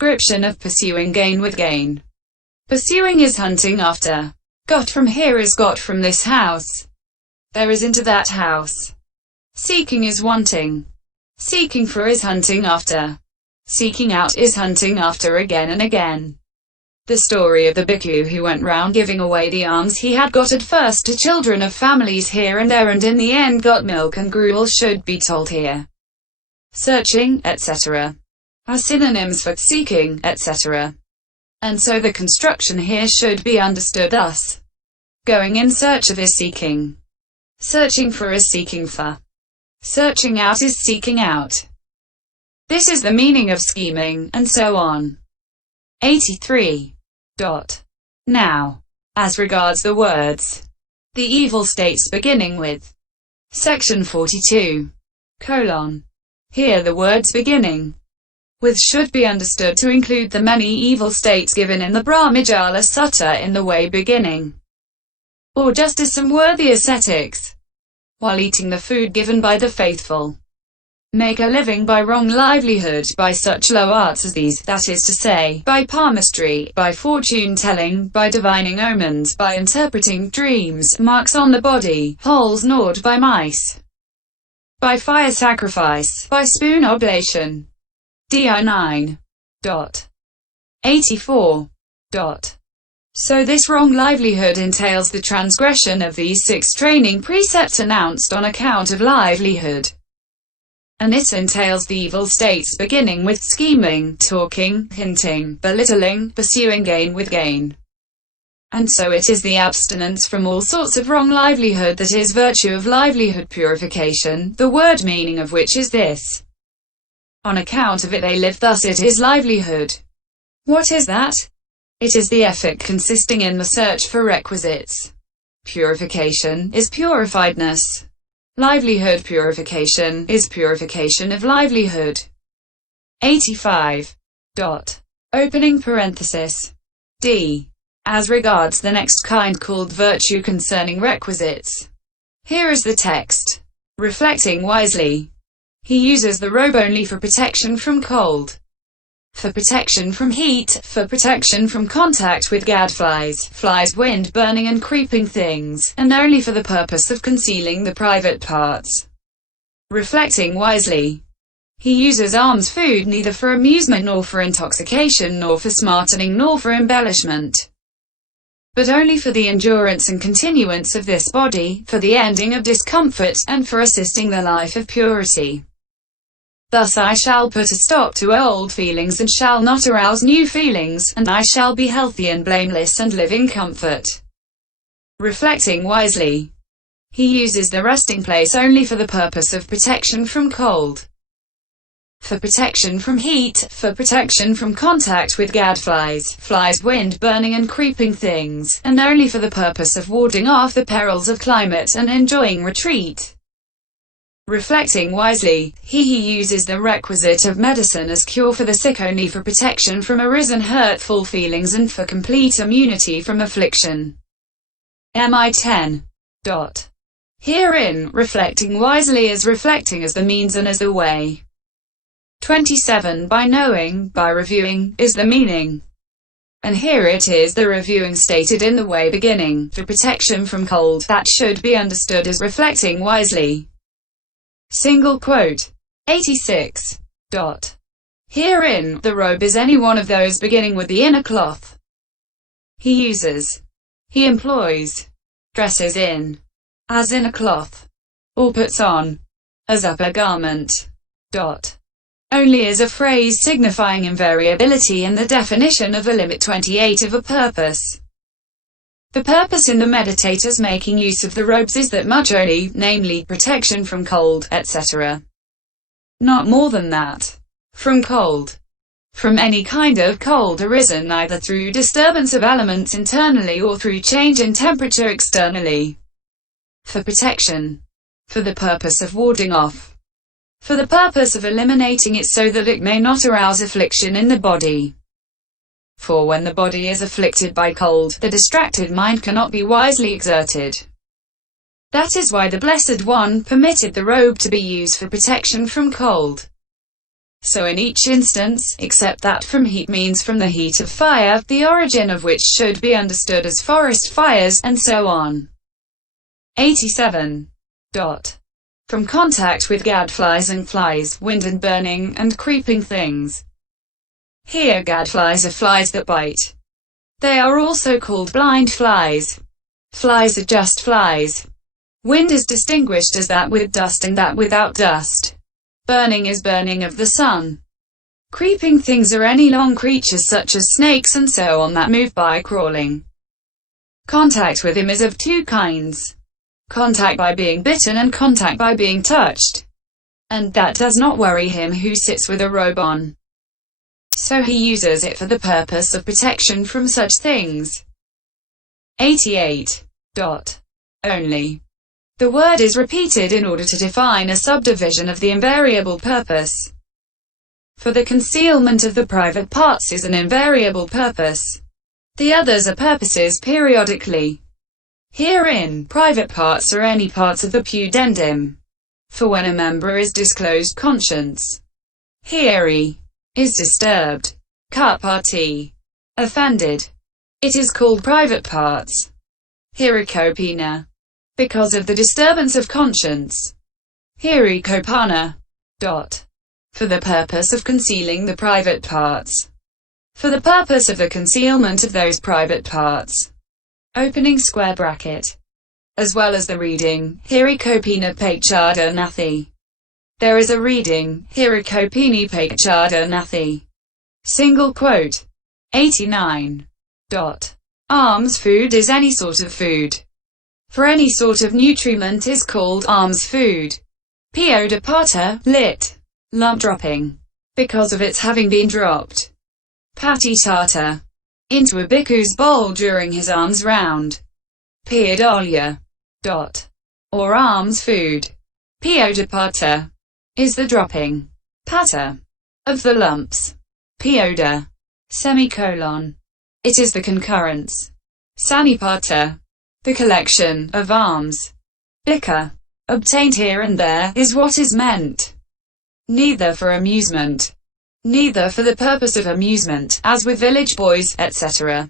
description of pursuing gain with gain. Pursuing is hunting after. Got from here is got from this house. There is into that house. Seeking is wanting. Seeking for is hunting after. Seeking out is hunting after again and again. The story of the bhikkhu who went round giving away the alms he had got at first to children of families here and there and in the end got milk and gruel should be told here. Searching, etc. are synonyms for seeking, etc. And so the construction here should be understood thus. Going in search of is seeking. Searching for is seeking for. Searching out is seeking out. This is the meaning of scheming, and so on. 83. Now, as regards the words, the evil states beginning with section 42, here the words beginning with should be understood to include the many evil states given in the Brahmajala Sutta in the way beginning, or just as some worthy ascetics, while eating the food given by the faithful, make a living by wrong livelihood, by such low arts as these, that is to say, by palmistry, by fortune-telling, by divining omens, by interpreting dreams, marks on the body, holes gnawed by mice, by fire sacrifice, by spoon oblation. Di 9. 84. So this wrong livelihood entails the transgression of these 6 training precepts announced on account of livelihood. And this entails the evil states beginning with scheming, talking, hinting, belittling, pursuing gain with gain. And so it is the abstinence from all sorts of wrong livelihood that is virtue of livelihood purification, the word meaning of which is this. On account of it they live, thus it is livelihood. What is that? It is the effort consisting in the search for requisites. Purification is purifiedness. Livelihood purification is purification of livelihood. 85. Opening parenthesis. D. As regards the next kind called virtue concerning requisites. Here is the text. Reflecting wisely. He uses the robe only for protection from cold, for protection from heat, for protection from contact with gadflies, flies, wind, burning and creeping things, and only for the purpose of concealing the private parts. Reflecting wisely. He uses alms food neither for amusement nor for intoxication nor for smartening nor for embellishment, but only for the endurance and continuance of this body, for the ending of discomfort, and for assisting the life of purity. Thus I shall put a stop to old feelings and shall not arouse new feelings, and I shall be healthy and blameless and live in comfort. Reflecting wisely. He uses the resting place only for the purpose of protection from cold, for protection from heat, for protection from contact with gadflies, flies, wind, burning and creeping things, and only for the purpose of warding off the perils of climate and enjoying retreat. Reflecting wisely, he uses the requisite of medicine as cure for the sick only for protection from arisen hurtful feelings and for complete immunity from affliction. Mi 10. Herein, reflecting wisely is reflecting as the means and as the way. 27. By knowing, by reviewing, is the meaning. And here it is the reviewing stated in the way beginning, for protection from cold, that should be understood as reflecting wisely. Single quote. 86. Herein, the robe is any one of those beginning with the inner cloth. He uses, he employs, dresses in, as inner cloth, or puts on, as upper garment. Only as a phrase signifying invariability in the definition of a limit. 28 of a purpose. The purpose in the meditator's making use of the robes is that much only, namely, protection from cold, etc. Not more than that. From cold. From any kind of cold arisen either through disturbance of elements internally or through change in temperature externally. For protection. For the purpose of warding off. For the purpose of eliminating it so that it may not arouse affliction in the body. For when the body is afflicted by cold, the distracted mind cannot be wisely exerted. That is why the Blessed One permitted the robe to be used for protection from cold. So in each instance, except that from heat means from the heat of fire, the origin of which should be understood as forest fires, and so on. 87. From contact with gadflies and flies, wind and burning, and creeping things. Here gadflies are flies that bite. They are also called blind flies. Flies are just flies. Wind is distinguished as that with dust and that without dust. Burning is burning of the sun. Creeping things are any long creatures such as snakes and so on that move by crawling. Contact with him is of two kinds. Contact by being bitten and contact by being touched. And that does not worry him who sits with a robe on. So he uses it for the purpose of protection from such things. 88. Only. The word is repeated in order to define a subdivision of the invariable purpose. For the concealment of the private parts is an invariable purpose. The others are purposes periodically. Herein, private parts are any parts of the pudendum. For when a member is disclosed, conscience, here, is disturbed, kapati, offended, it is called private parts, hirikopina, because of the disturbance of conscience, hirikopana. For the purpose of concealing the private parts. For the purpose of the concealment of those private parts. Opening square bracket. As well as the reading, hirikopina pachada nathi. There is a reading, hirikopini pachada nathi. Single quote. 89. Alms food is any sort of food. For any sort of nutriment is called alms food. Piodapata, lit. Lump dropping. Because of its having been dropped. Patitata. Into a bhikkhu's bowl during his alms round. Piodolya. Or alms food. Piodapata. Is the dropping. Pata. Of the lumps. Pioda. Semicolon. It is the concurrence. Sanipata. The collection of alms. Bhikha. Obtained here and there, is what is meant. Neither for amusement. Neither for the purpose of amusement, as with village boys, etc.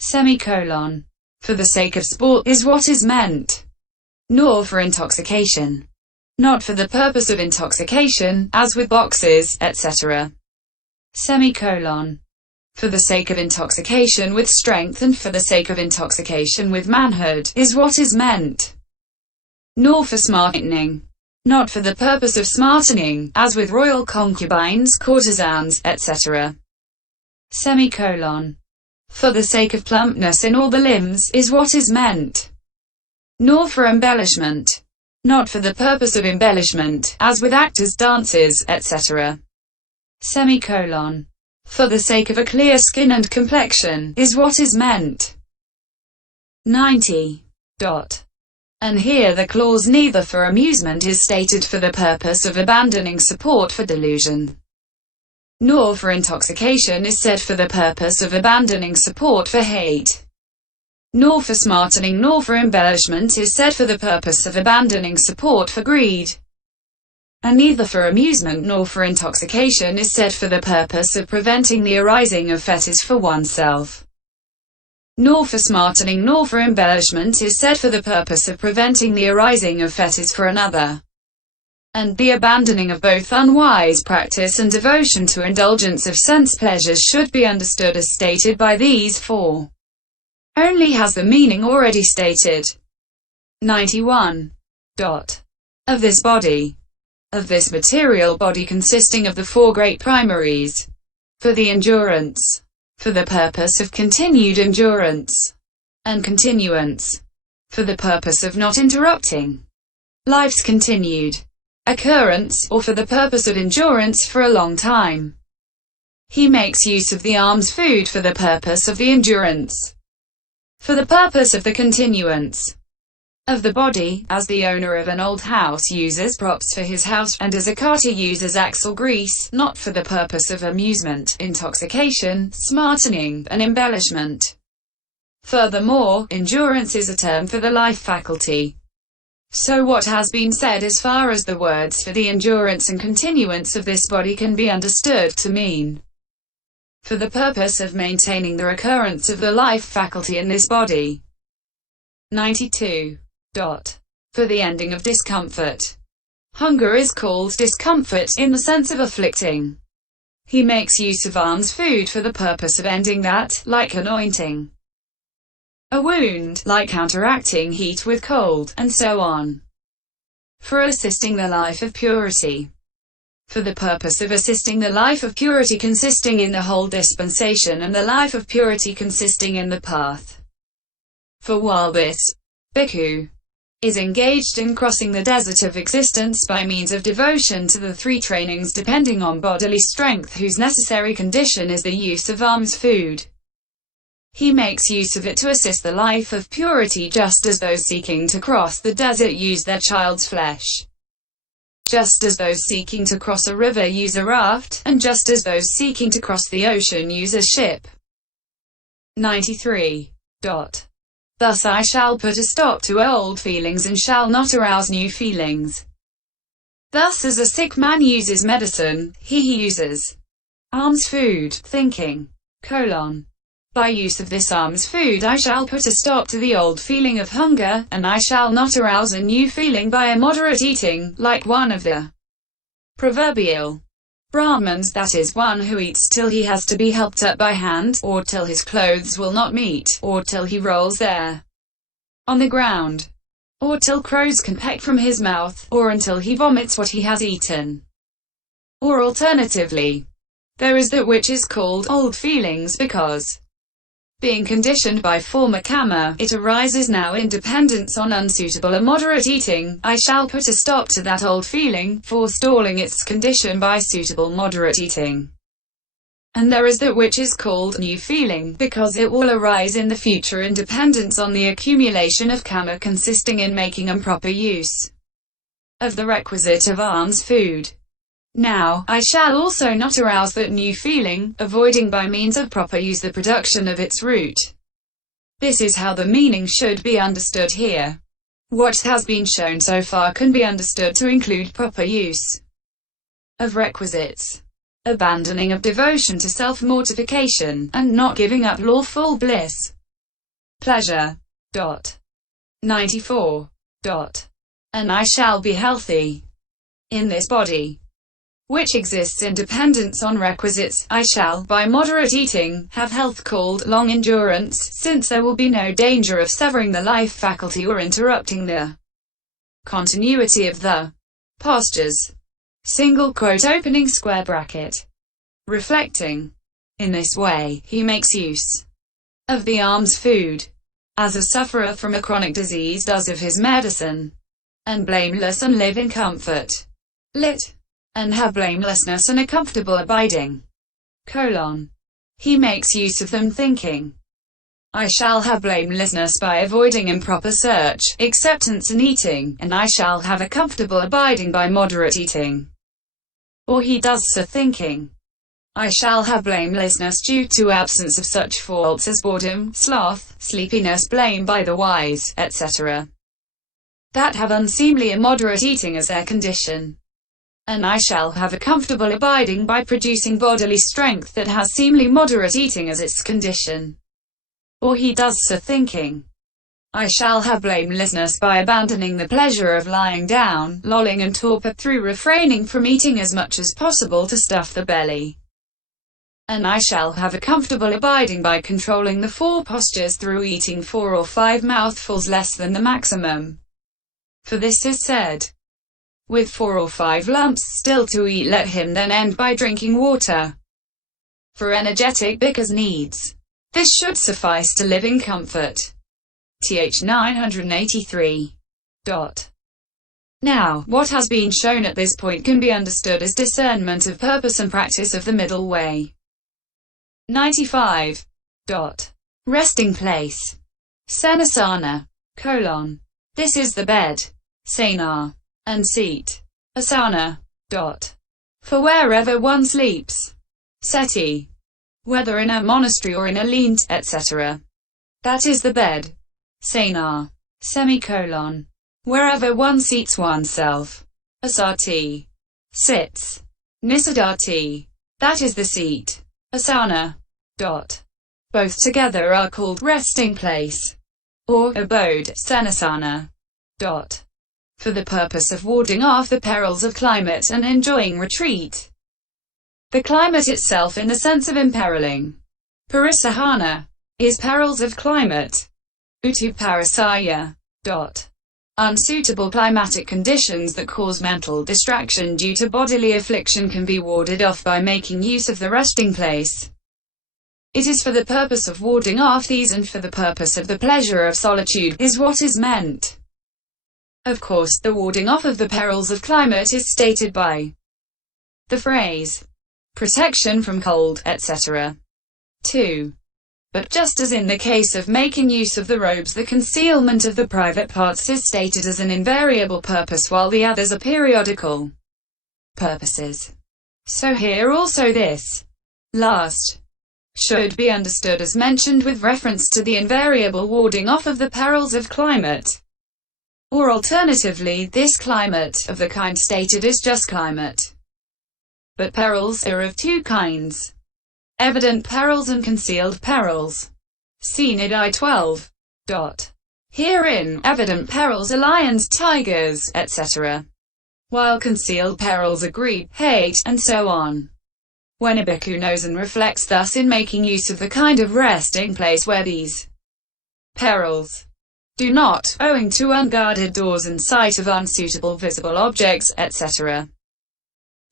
Semicolon. For the sake of sport, is what is meant. Nor for intoxication. Not for the purpose of intoxication, as with boxes, etc. Semicolon. For the sake of intoxication with strength and for the sake of intoxication with manhood, is what is meant. Nor for smartening. Not for the purpose of smartening, as with royal concubines, courtesans, etc. Semicolon. For the sake of plumpness in all the limbs, is what is meant. Nor for embellishment. Not for the purpose of embellishment, as with actors' dances, etc. Semicolon. For the sake of a clear skin and complexion, is what is meant. 90. And here the clause neither for amusement is stated for the purpose of abandoning support for delusion. Nor for intoxication is said for the purpose of abandoning support for hate. Nor for smartening nor for embellishment is said for the purpose of abandoning support for greed. And neither for amusement nor for intoxication is said for the purpose of preventing the arising of fetters for oneself. Nor for smartening nor for embellishment is said for the purpose of preventing the arising of fetters for another. And the abandoning of both unwise practice and devotion to indulgence of sense pleasures should be understood as stated by these four. Only has the meaning already stated. 91. Of this body. Of this material body consisting of the four great primaries. For the endurance. For the purpose of continued endurance. And continuance. For the purpose of not interrupting. Life's continued occurrence, or for the purpose of endurance for a long time. He makes use of the alms food for the purpose of the endurance. For the purpose of the continuance of the body, as the owner of an old house uses props for his house, and as a carter uses axle grease, not for the purpose of amusement, intoxication, smartening, and embellishment. Furthermore, endurance is a term for the life faculty. So what has been said as far as the words for the endurance and continuance of this body can be understood to mean, for the purpose of maintaining the recurrence of the life faculty in this body. 92. For the ending of discomfort. Hunger is called discomfort, in the sense of afflicting. He makes use of alms food for the purpose of ending that, like anointing a wound, like counteracting heat with cold, and so on. For assisting the life of purity. For the purpose of assisting the life of purity consisting in the whole dispensation and the life of purity consisting in the path. For while this bhikkhu is engaged in crossing the desert of existence by means of devotion to the three trainings depending on bodily strength, whose necessary condition is the use of alms food, he makes use of it to assist the life of purity, just as those seeking to cross the desert use their child's flesh, just as those seeking to cross a river use a raft, and just as those seeking to cross the ocean use a ship. 93. Thus I shall put a stop to old feelings and shall not arouse new feelings. Thus as a sick man uses medicine, he uses alms food, thinking, by use of this alms food I shall put a stop to the old feeling of hunger, and I shall not arouse a new feeling by a moderate eating, like one of the proverbial Brahmins, that is, one who eats till he has to be helped up by hand, or till his clothes will not meet, or till he rolls there on the ground, or till crows can peck from his mouth, or until he vomits what he has eaten. Or alternatively, there is that which is called old feelings because, being conditioned by former karma, it arises now in dependence on unsuitable or moderate eating. I shall put a stop to that old feeling, forestalling its condition by suitable moderate eating. And there is that which is called new feeling, because it will arise in the future in dependence on the accumulation of karma consisting in making improper use of the requisite of alms food. Now, I shall also not arouse that new feeling, avoiding by means of proper use the production of its root. This is how the meaning should be understood here. What has been shown so far can be understood to include proper use of requisites, abandoning of devotion to self-mortification, and not giving up lawful bliss, pleasure. 94. And I shall be healthy in this body, which exists in dependence on requisites. I shall, by moderate eating, have health called long endurance, since there will be no danger of severing the life faculty or interrupting the continuity of the postures. Opening square bracket. Reflecting. In this way, he makes use of the alms food, as a sufferer from a chronic disease does of his medicine, and blameless and live in comfort. Lit. And have blamelessness and a comfortable abiding. He makes use of them thinking, I shall have blamelessness by avoiding improper search, acceptance and eating, and I shall have a comfortable abiding by moderate eating. Or he does so thinking, I shall have blamelessness due to absence of such faults as boredom, sloth, sleepiness, blame by the wise, etc., that have unseemly immoderate eating as their condition. And I shall have a comfortable abiding by producing bodily strength that has seemly moderate eating as its condition. Or he does so thinking, I shall have blamelessness by abandoning the pleasure of lying down, lolling and torpor through refraining from eating as much as possible to stuff the belly. And I shall have a comfortable abiding by controlling the four postures through eating 4 or 5 mouthfuls less than the maximum. For this is said, with 4 or 5 lumps still to eat, let him then end by drinking water. For energetic bhikkhus needs, this should suffice to live in comfort. Th 983. Now, what has been shown at this point can be understood as discernment of purpose and practice of the middle way. 95. Resting place. Senasana. This is the bed. Sena. And seat. Asana. For wherever one sleeps. Seti. Whether in a monastery or in a lint, etc. That is the bed. Sena. wherever one seats oneself. Asati, sits. Nisadati, that is the seat. Asana. Both together are called resting place, or abode, senasana. For the purpose of warding off the perils of climate and enjoying retreat. The climate itself in the sense of imperiling. Parisahana is perils of climate. Utuparasaya. Unsuitable climatic conditions that cause mental distraction due to bodily affliction can be warded off by making use of the resting place. It is for the purpose of warding off these and for the purpose of the pleasure of solitude is what is meant. Of course, the warding off of the perils of climate is stated by the phrase, protection from cold, etc. 2. But just as in the case of making use of the robes, the concealment of the private parts is stated as an invariable purpose while the others are periodical purposes. So here also this last should be understood as mentioned with reference to the invariable warding off of the perils of climate. Or alternatively, this climate, of the kind stated is just climate. But perils are of two kinds. Evident perils and concealed perils. See Nidai 12. Herein, evident perils are lions, tigers, etc. While concealed perils are greed, hate, and so on. When a bhikkhu knows and reflects thus in making use of the kind of resting place where these perils do not, owing to unguarded doors and sight of unsuitable visible objects, etc.,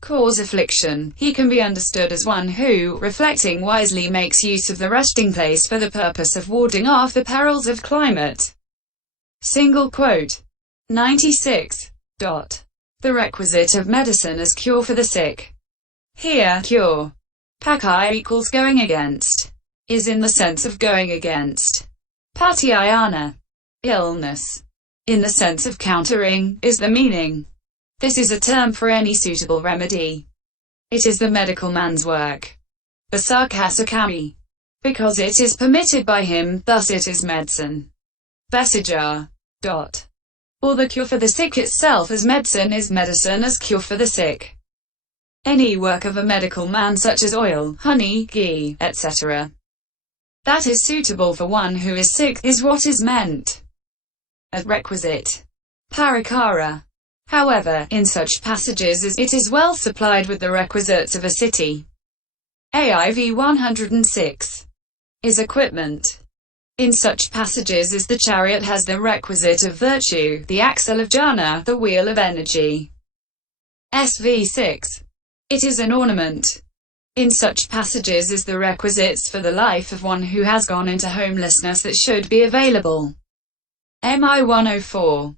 cause affliction, he can be understood as one who, reflecting wisely, makes use of the resting place for the purpose of warding off the perils of climate. Single quote. 96. The requisite of medicine as cure for the sick. Here, cure, pakai equals going against, is in the sense of going against. Patiyana, illness, in the sense of countering, is the meaning. This is a term for any suitable remedy. It is the medical man's work. The sarkasakami, because it is permitted by him, thus it is medicine. Vesaja. Or the cure for the sick itself as medicine is medicine as cure for the sick. Any work of a medical man such as oil, honey, ghee, etc. that is suitable for one who is sick, is what is meant. A requisite. Parakara. However, in such passages as it is well supplied with the requisites of a city. AIV 106. Is equipment. In such passages as the chariot has the requisite of virtue, the axle of jhana, the wheel of energy. SV 6. It is an ornament. In such passages as the requisites for the life of one who has gone into homelessness that should be available. MI 104.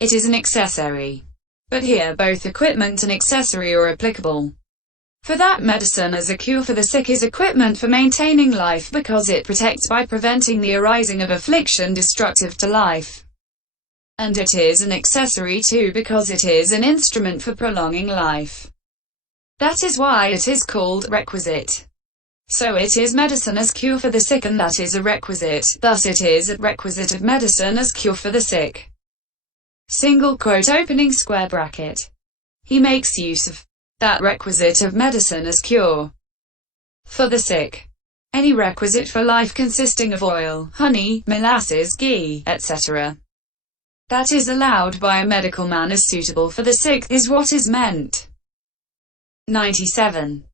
It is an accessory. But here both equipment and accessory are applicable. For that medicine as a cure for the sick is equipment for maintaining life because it protects by preventing the arising of affliction destructive to life. And it is an accessory too because it is an instrument for prolonging life. That is why it is called requisite. So it is medicine as cure for the sick and that is a requisite, thus it is a requisite of medicine as cure for the sick. Single quote opening square bracket. He makes use of that requisite of medicine as cure for the sick. Any requisite for life consisting of oil, honey, molasses, ghee, etc. that is allowed by a medical man as suitable for the sick is what is meant. 97.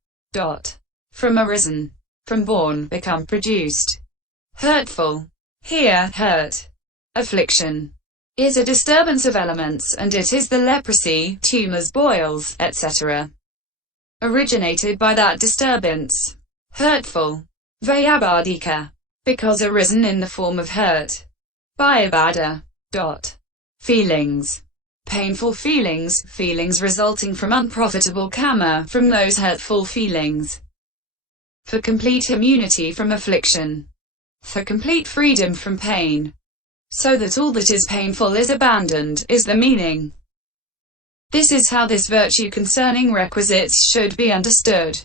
From arisen. From born, become produced. Hurtful. Here, hurt. Affliction. Is a disturbance of elements, and it is the leprosy, tumors, boils, etc. originated by that disturbance. Hurtful. Vyabadika. Because arisen in the form of hurt. Vyabada. Feelings. Painful feelings, feelings resulting from unprofitable karma, from those hurtful feelings. For complete immunity from affliction. For complete freedom from pain. So that all that is painful is abandoned, is the meaning. This is how this virtue concerning requisites should be understood.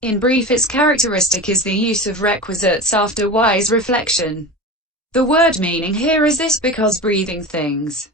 In brief, its characteristic is the use of requisites after wise reflection. The word meaning here is this because breathing things